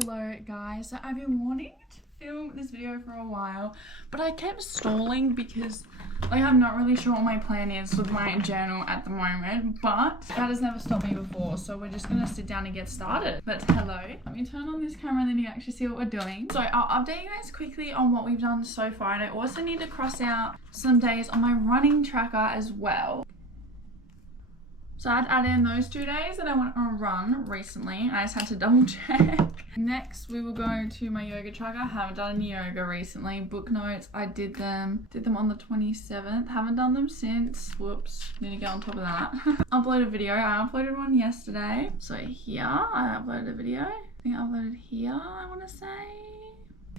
Hello guys, so I've been wanting to film this video for a while, but I kept stalling because I'm not really sure what my plan is with my journal at the moment, but that has never stopped me before, so we're just gonna sit down and get started. But hello, let me turn on this camera and then you can actually see what we're doing. So I'll update you guys quickly on what we've done so far, and I also need to cross out some days on my running tracker as well. So I'd add in those 2 days that I went on a run recently. I just had to double check. Next, we will go to my yoga tracker. I haven't done any yoga recently. Book notes, I did them on the 27th. Haven't done them since. Whoops, need to get on top of that. Upload a video. I uploaded one yesterday. So here, I uploaded a video. I think I uploaded here, I want to say.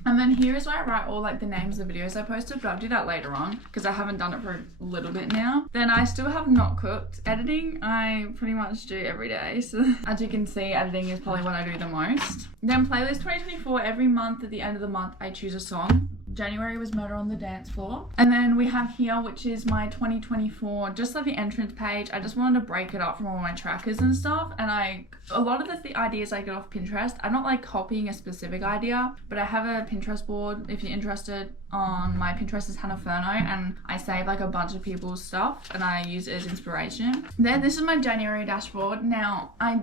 And then here is where I write all the names of the videos I posted, but I'll do that later on because I haven't done it for a little bit now. Then I still have not cooked. Editing, I pretty much do every day. So as you can see, editing is probably what I do the most. Then playlist 2024, every month at the end of the month, I choose a song. January was Murder on the Dance Floor. And then we have here, which is my 2024, just like the entrance page. I just wanted to break it up from all my trackers and stuff. And a lot of the ideas I get off Pinterest. I'm not copying a specific idea, but I have a Pinterest board, if you're interested. On my Pinterest is Hannah Furno, and I save a bunch of people's stuff and I use it as inspiration. Then this is my January dashboard. Now I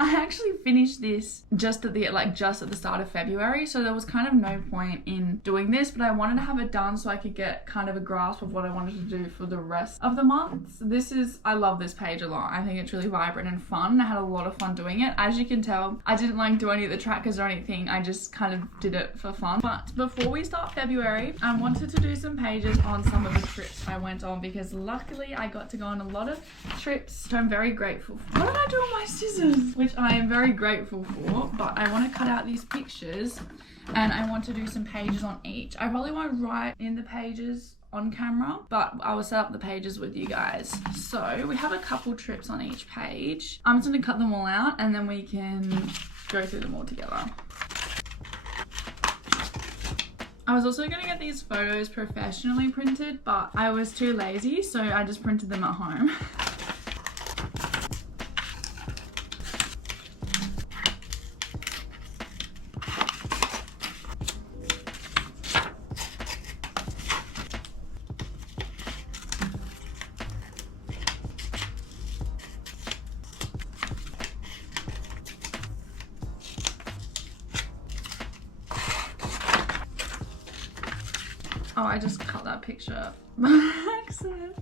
actually finished this just at the start of February, so there was kind of no point in doing this, but I wanted to have it done so I could get kind of a grasp of what I wanted to do for the rest of the month. So I love this page a lot. I think it's really vibrant and fun. I had a lot of fun doing it. As you can tell, I didn't do any of the trackers or anything. I just kind of did it for fun. But before we start February, I wanted to do some pages on some of the trips I went on because luckily I got to go on a lot of trips, which I'm very grateful for. What did I do with my scissors? Which I am very grateful for, but I want to cut out these pictures and I want to do some pages on each. I probably won't write in the pages on camera, but I will set up the pages with you guys. So we have a couple trips on each page. I'm just going to cut them all out and then we can go through them all together. I was also going to get these photos professionally printed, but I was too lazy, so I just printed them at home. Oh, I just cut that picture by accident.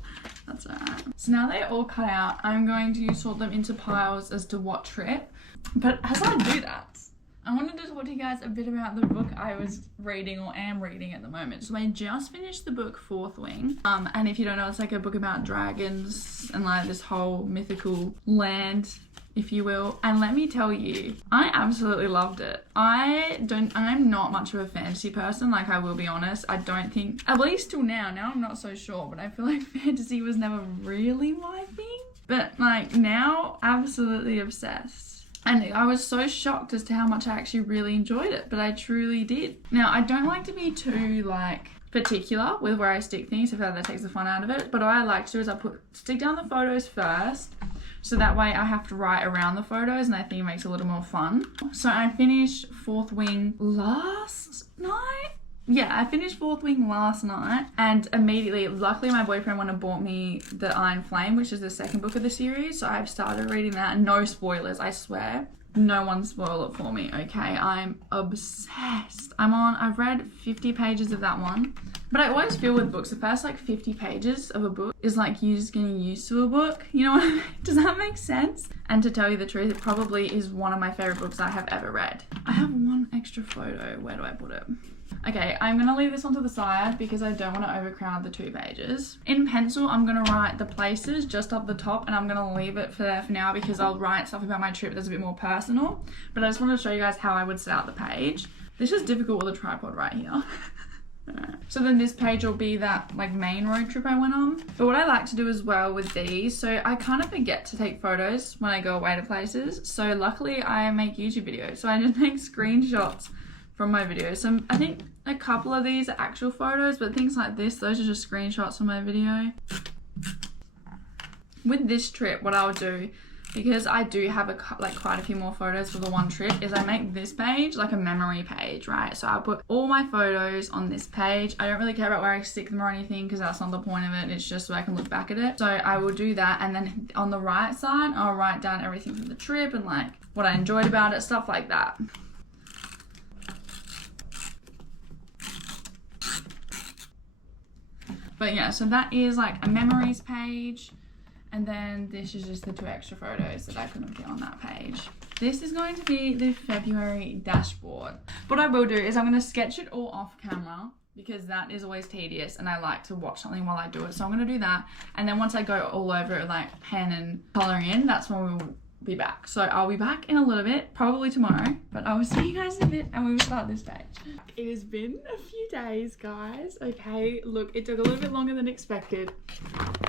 That's alright. So now they're all cut out, I'm going to sort them into piles as to what trip. But as I do that, I wanted to talk to you guys a bit about the book I was reading or am reading at the moment. So I just finished the book Fourth Wing. And if you don't know, it's a book about dragons and this whole mythical land, if you will. And let me tell you, I absolutely loved it. I'm not much of a fantasy person, I will be honest. I don't think, at least till now I'm not so sure, but I feel like fantasy was never really my thing. But now, absolutely obsessed. And I was so shocked as to how much I actually really enjoyed it, but I truly did. Now, I don't like to be too particular with where I stick things. I feel like that takes the fun out of it. But what I like to do is stick down the photos first, so that way I have to write around the photos, and I think it makes it a little more fun. So I finished Fourth Wing last night. Yeah, I finished Fourth Wing last night, and immediately, luckily my boyfriend went and bought me The Iron Flame, which is the second book of the series. So I've started reading that. No spoilers, I swear. No one spoil it for me, okay? I'm obsessed. I've read 50 pages of that one. But I always feel with books, the first 50 pages of a book is you just getting used to a book. You know what I mean? Does that make sense? And to tell you the truth, it probably is one of my favorite books I have ever read. I have one extra photo. Where do I put it? Okay, I'm going to leave this onto the side because I don't want to overcrowd the 2 pages. In pencil, I'm going to write the places just up the top, and I'm going to leave it for there for now because I'll write stuff about my trip that's a bit more personal. But I just want to show you guys how I would set out the page. This is difficult with a tripod right here. So then this page will be that main road trip I went on. But what I like to do as well with these, so I kind of forget to take photos when I go away to places. So luckily I make YouTube videos. So I just make screenshots from my videos. So I think a couple of these are actual photos, but things like this, those are just screenshots from my video. With this trip, what I'll do, because I do have quite a few more photos for the one trip, is I make this page like a memory page, right? So I put all my photos on this page. I don't really care about where I stick them or anything because that's not the point of it. It's just so I can look back at it. So I will do that, and then on the right side, I'll write down everything from the trip and like what I enjoyed about it, stuff like that. But yeah, so that is like a memories page. And then this is just the 2 extra photos that I couldn't fit on that page. This is going to be the February dashboard. What I will do is I'm going to sketch it all off camera because that is always tedious and I like to watch something while I do it. So I'm going to do that. And then once I go all over it, like pen and coloring in, that's when we'll be back. So I'll be back in a little bit, probably tomorrow, but I will see you guys in a bit and we will start this page. It has been a few days, guys. Okay, look, it took a little bit longer than expected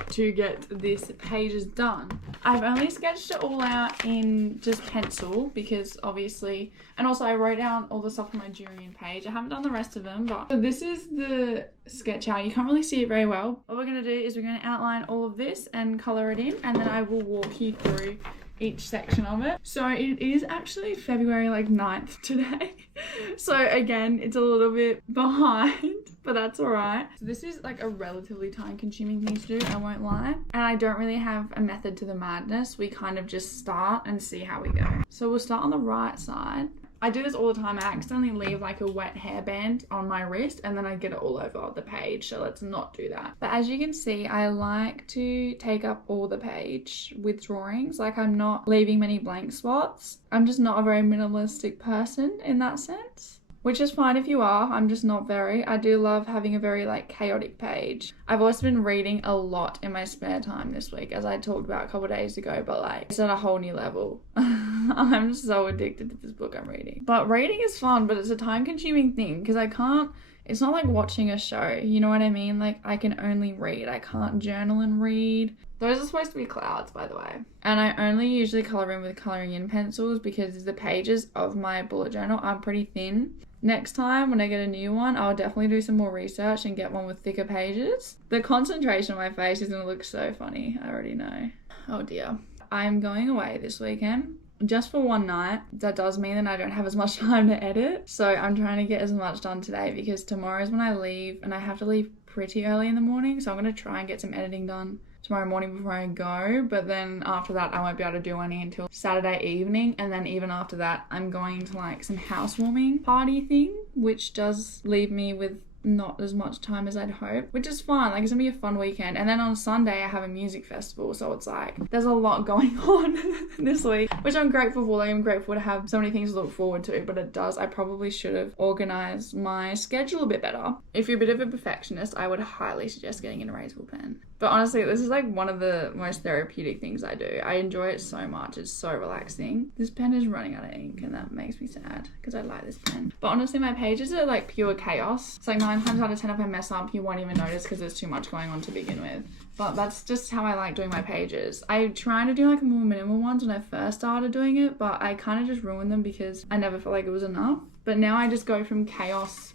to get this pages done. I've only sketched it all out in just pencil because obviously, and also I wrote down all the stuff on my Durian page. I haven't done the rest of them, but so this is the sketch out. You can't really see it very well. What we're gonna do is we're gonna outline all of this and color it in, and then I will walk you through each section of it. So it is actually February like 9th today. So again, it's a little bit behind, but that's all right. So this is like a relatively time consuming thing to do, I won't lie. And I don't really have a method to the madness. We kind of just start and see how we go. So we'll start on the right side. I do this all the time. I accidentally leave like a wet hairband on my wrist and then I get it all over the page. So let's not do that. But as you can see, I like to take up all the page with drawings. Like I'm not leaving many blank spots. I'm just not a very minimalistic person in that sense. Which is fine if you are, I'm just not very. I do love having a very like chaotic page. I've also been reading a lot in my spare time this week, as I talked about a couple of days ago, but like it's at a whole new level. I'm so addicted to this book I'm reading. But reading is fun, but it's a time consuming thing because it's not like watching a show, you know what I mean? Like I can only read, I can't journal and read. Those are supposed to be clouds, by the way. And I only usually color in with coloring in pencils because the pages of my bullet journal are pretty thin. Next time when I get a new one, I'll definitely do some more research and get one with thicker pages. The concentration on my face is going to look so funny. I already know. Oh dear. I'm going away this weekend just for one night. That does mean that I don't have as much time to edit. So I'm trying to get as much done today because tomorrow is when I leave and I have to leave pretty early in the morning. So I'm going to try and get some editing done tomorrow morning before I go, but then after that I won't be able to do any until Saturday evening, and then even after that I'm going to like some housewarming party thing, which does leave me with not as much time as I'd hope, which is fun. Like it's gonna be a fun weekend. And then on Sunday I have a music festival, so it's like there's a lot going on this week, which I'm grateful for. Like I'm grateful to have so many things to look forward to, but I probably should have organized my schedule a bit better. If you're a bit of a perfectionist, I would highly suggest getting an erasable pen. But honestly, this is like one of the most therapeutic things I do. I enjoy it so much. It's so relaxing. This pen is running out of ink and that makes me sad because I like this pen. But honestly, my pages are like pure chaos. It's like 9 times out of 10 if I mess up, you won't even notice because there's too much going on to begin with. But that's just how I like doing my pages. I tried to do like more minimal ones when I first started doing it, but I kind of just ruined them because I never felt like it was enough. But now I just go from chaos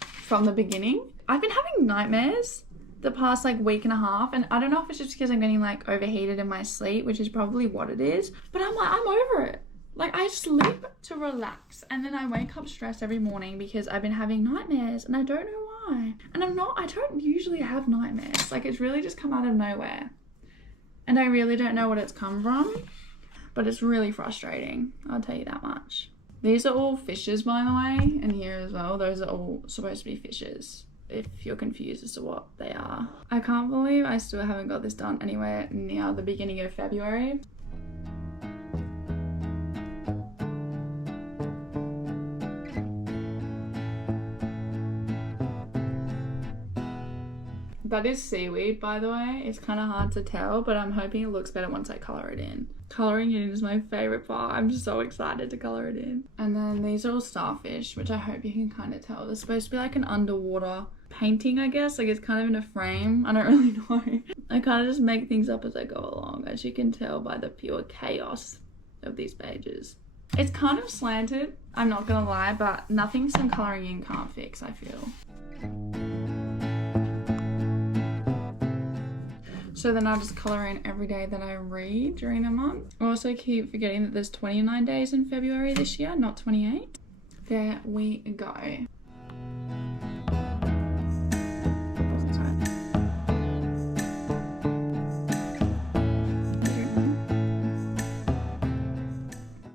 from the beginning. I've been having nightmares the past like week and a half, and I don't know if it's just because I'm getting like overheated in my sleep, which is probably what it is, but I'm over it. Like I sleep to relax and then I wake up stressed every morning because I've been having nightmares and I don't know why. And I don't usually have nightmares. Like it's really just come out of nowhere. And I really don't know what it's come from, but it's really frustrating. I'll tell you that much. These are all fishes, by the way, and here as well. Those are all supposed to be fishes, if you're confused as to what they are. I can't believe I still haven't got this done anywhere near the beginning of February. That is seaweed, by the way. It's kind of hard to tell, but I'm hoping it looks better once I colour it in. Colouring it in is my favourite part. I'm just so excited to colour it in. And then these are all starfish, which I hope you can kind of tell. They're supposed to be like an underwater painting, I guess. Like it's kind of in a frame. I don't really know. I kind of just make things up as I go along, as you can tell by the pure chaos of these pages. It's kind of slanted, I'm not gonna lie, but nothing some colouring in can't fix, I feel. So then I'll just colour in every day that I read during the month. I also keep forgetting that there's 29 days in February this year, not 28. There we go.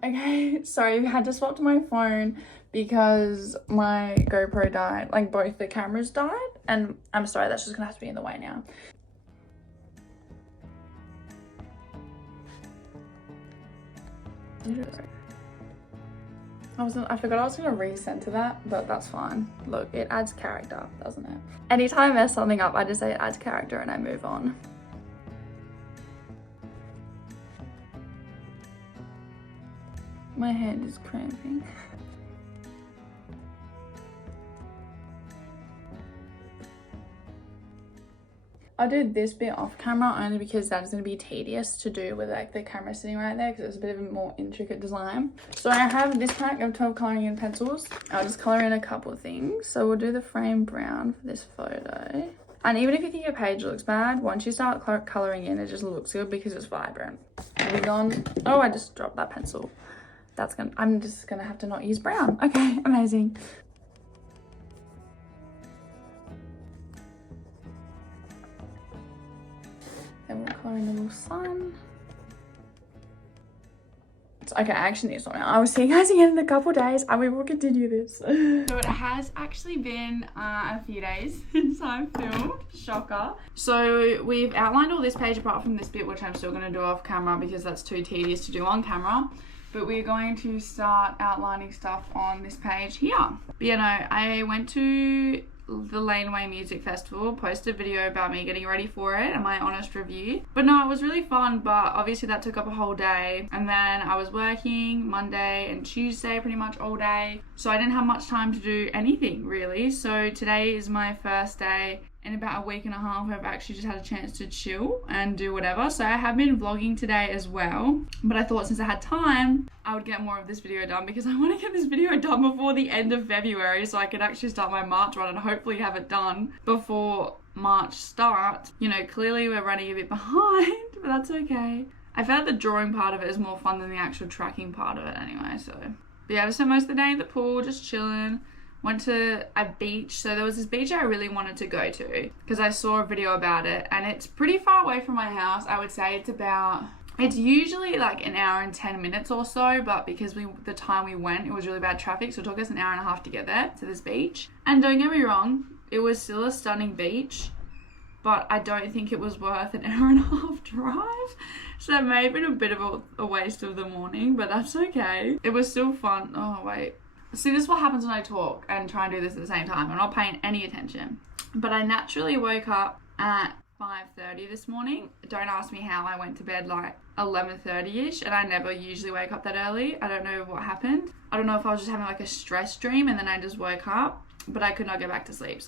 Okay, sorry, I had to swap to my phone because my GoPro died, like both the cameras died, and I'm sorry, that's just gonna have to be in the way now. I forgot I was gonna recenter that, but that's fine. Look, it adds character, doesn't it? Anytime I mess something up, I just say it adds character and I move on. My hand is cramping. I'll do this bit off camera only because that is going to be tedious to do with like the camera sitting right there because it's a bit of a more intricate design. So I have this pack of 12 colouring in pencils. I'll just colour in a couple of things. So we'll do the frame brown for this photo. And even if you think your page looks bad, once you start colouring in, it just looks good because it's vibrant. Moving on. Oh, I just dropped that pencil. I'm just gonna have to not use brown. Okay, amazing. Then we'll color in the little sun. Okay, I actually need something. I will see you guys again in a couple days and we will continue this. So it has actually been a few days since I filmed. Shocker. So we've outlined all this page apart from this bit, which I'm still gonna do off camera because that's too tedious to do on camera. But we're going to start outlining stuff on this page here. But you know, I went to the Laneway Music Festival, posted a video about me getting ready for it and my honest review. But no, it was really fun, but obviously that took up a whole day. And then I was working Monday and Tuesday pretty much all day. So I didn't have much time to do anything really. So today is my first day in about a week and a half where I've actually just had a chance to chill and do whatever. So I have been vlogging today as well, but I thought since I had time I would get more of this video done because I want to get this video done before the end of February so I could actually start my March run and hopefully have it done before March starts. You know, clearly we're running a bit behind, but that's okay. I feel like the drawing part of it is more fun than the actual tracking part of it anyway. So but yeah, I just spent most of the day in the pool just chilling. Went to a beach. So there was this beach I really wanted to go to because I saw a video about it and it's pretty far away from my house. I would say it's usually like an hour and 10 minutes or so, but because the time we went, it was really bad traffic, so it took us an hour and a half to get there to this beach. And don't get me wrong, it was still a stunning beach, but I don't think it was worth an hour and a half drive. So that may have been a bit of a waste of the morning, but that's okay. It was still fun. Oh wait. See, this is what happens when I talk and try and do this at the same time. I'm not paying any attention. But I naturally woke up at 5:30 this morning. Don't ask me how. I went to bed like 11:30ish and I never usually wake up that early. I don't know what happened. I don't know if I was just having like a stress dream and then I just woke up, but I could not get back to sleep.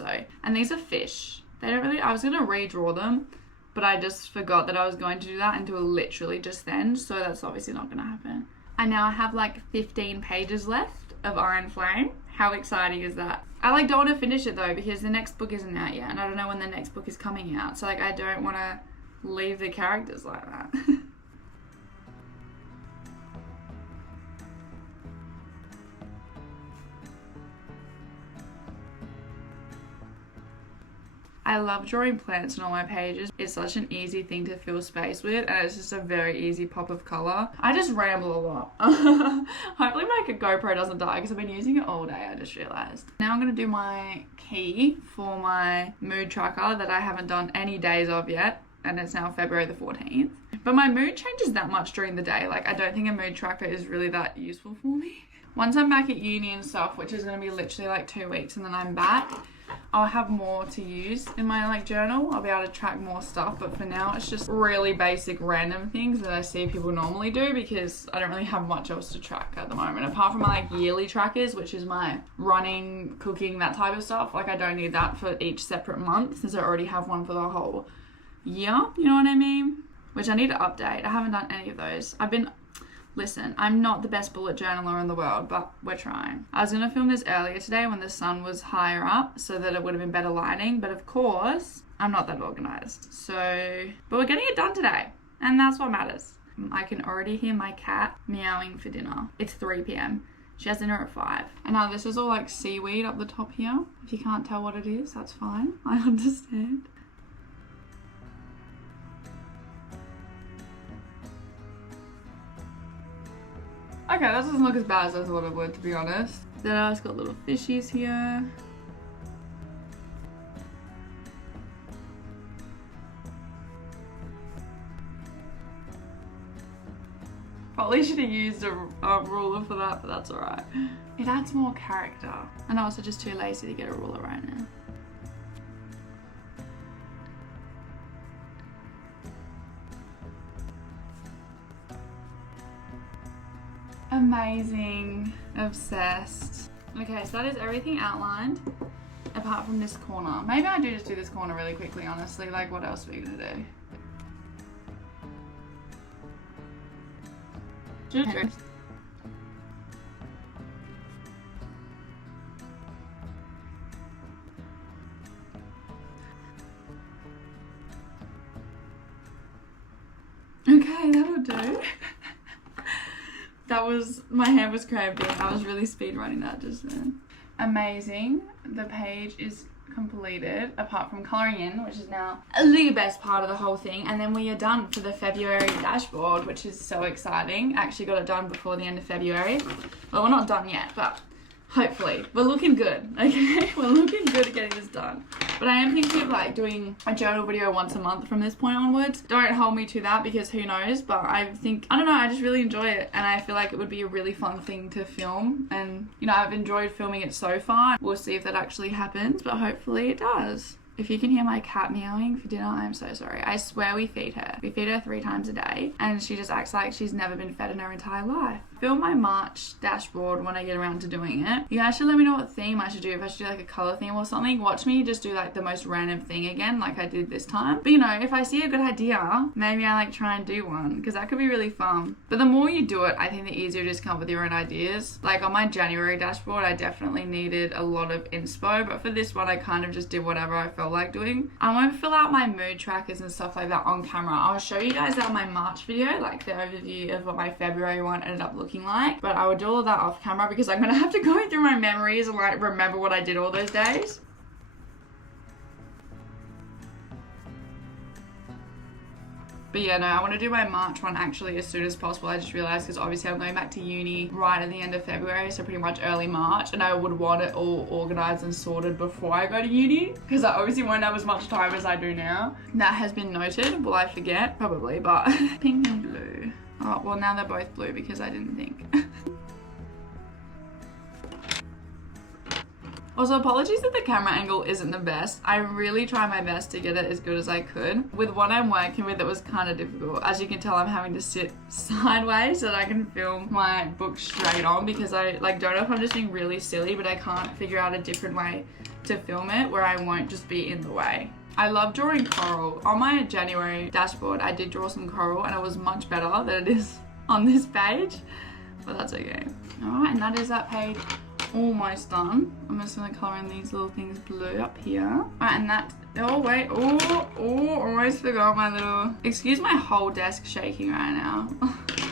And these are fish. I was going to redraw them, but I just forgot that I was going to do that until literally just then. So that's obviously not going to happen. I now have like 15 pages left of Iron Flame. How exciting is that? I don't want to finish it though because the next book isn't out yet and I don't know when the next book is coming out. So I don't want to leave the characters like that. I love drawing plants on all my pages. It's such an easy thing to fill space with and it's just a very easy pop of colour. I just ramble a lot. Hopefully my GoPro doesn't die because I've been using it all day, I just realised. Now I'm going to do my key for my mood tracker that I haven't done any days of yet, and it's now February the 14th. But my mood changes that much during the day. I don't think a mood tracker is really that useful for me. Once I'm back at uni and stuff, which is going to be literally like 2 weeks and then I'm back, I'll have more to use in my journal. I'll be able to track more stuff, but for now it's just really basic random things that I see people normally do because I don't really have much else to track at the moment apart from my yearly trackers, which is my running, cooking, that type of stuff. I don't need that for each separate month since I already have one for the whole year, you know what I mean? Which I need to update. I haven't done any of those. Listen, I'm not the best bullet journaler in the world, but we're trying. I was going to film this earlier today when the sun was higher up so that it would have been better lighting, but of course, I'm not that organised. So, but we're getting it done today, and that's what matters. I can already hear my cat meowing for dinner. It's 3 p.m. She has dinner at 5. And now this is all like seaweed up the top here. If you can't tell what it is, that's fine. I understand. Okay, that doesn't look as bad as I thought it would, to be honest. Then I've just got little fishies here. Probably should have used a ruler for that, but that's alright. It adds more character. I know, also just too lazy to get a ruler right now. Amazing. Obsessed. Okay, so that is everything outlined apart from this corner. Maybe I do just do this corner really quickly, honestly. Like, what else are we gonna do? Okay, that'll do. That was, my hand was cramping. I was really speed running that just then. Amazing. The page is completed apart from colouring in, which is now the best part of the whole thing, and then we are done for the February dashboard, which is so exciting. Actually got it done before the end of February. Well, we're not done yet, but hopefully we're looking good. Okay, we're looking good at getting this done. But I am thinking of like doing a journal video once a month from this point onwards. Don't hold me to that because who knows, but I think, I don't know, I just really enjoy it, and I feel like it would be a really fun thing to film, and you know, I've enjoyed filming it so far. We'll see if that actually happens, but hopefully it does. If you can hear my cat meowing for dinner, I'm so sorry. I swear we feed her. We feed her 3 times a day, and she just acts like she's never been fed in her entire life. Film my March dashboard when I get around to doing it. You guys should let me know what theme I should do. If I should do like a color theme or something. Watch me just do like the most random thing again, like I did this time. But you know, if I see a good idea, maybe I like try and do one, because that could be really fun. But the more you do it, I think the easier it is to come up with your own ideas. Like on my January dashboard, I definitely needed a lot of inspo, but for this one, I kind of just did whatever I felt like doing. I won't fill out my mood trackers and stuff like that on camera. I'll show you guys that in my March video, like the overview of what my February one ended up looking like. But I would do all of that off camera because I'm gonna have to go through my memories and like remember what I did all those days. But yeah, no, I want to do my March one actually as soon as possible. I just realized because obviously I'm going back to uni right at the end of February, so pretty much early March, and I would want it all organized and sorted before I go to uni, because I obviously won't have as much time as I do now. That has been noted. Will I forget? Probably, but pink and blue. Oh, well now they're both blue because I didn't think. Also, apologies that the camera angle isn't the best. I really try my best to get it as good as I could. With what I'm working with, it was kind of difficult. As you can tell, I'm having to sit sideways so that I can film my book straight on, because I like don't know if I'm just being really silly, but I can't figure out a different way to film it where I won't just be in the way. I love drawing coral. On my January dashboard, I did draw some coral and it was much better than it is on this page, but that's okay. All right, and that is that page almost done. I'm just gonna color in these little things blue up here. All right, and that, oh wait, oh, almost forgot my little, excuse my whole desk shaking right now.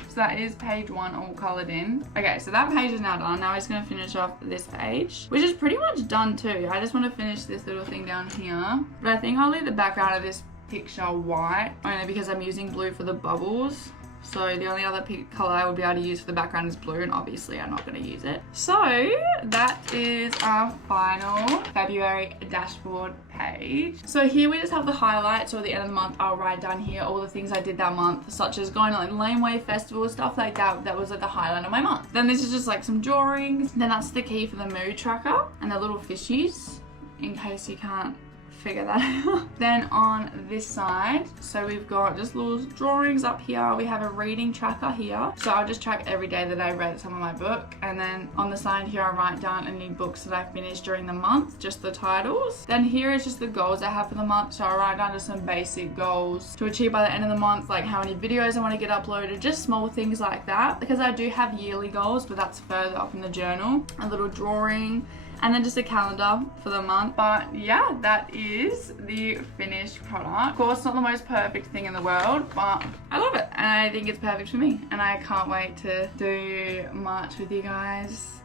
So that is page 1 all colored in. Okay, so that page is now done. Now we're just gonna finish off this page, which is pretty much done too. I just want to finish this little thing down here. But I think I'll leave the background of this picture white, only because I'm using blue for the bubbles. So the only other color I would be able to use for the background is blue, and obviously I'm not going to use it. So that is our final February dashboard page. So here we just have the highlights, or at the end of the month I'll write down here all the things I did that month, such as going to like Laneway Festival, stuff like that. That was like the highlight of my month. Then this is just like some drawings. Then that's the key for the mood tracker and the little fishies, in case you can't figure that out. Then on this side, so we've got just little drawings up here. We have a reading tracker here. So I'll just track every day that I read some of my book. And then on the side here, I write down any books that I finished during the month, just the titles. Then here is just the goals I have for the month. So I write down just some basic goals to achieve by the end of the month, like how many videos I want to get uploaded, just small things like that. Because I do have yearly goals, but that's further up in the journal. A little drawing, and then just a calendar for the month. But yeah, that is the finished product. Of course, not the most perfect thing in the world, but I love it and I think it's perfect for me, and I can't wait to do March with you guys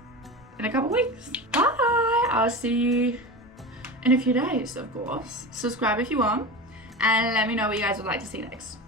in a couple weeks. Bye! I'll see you in a few days, of course. Subscribe if you want, and let me know what you guys would like to see next.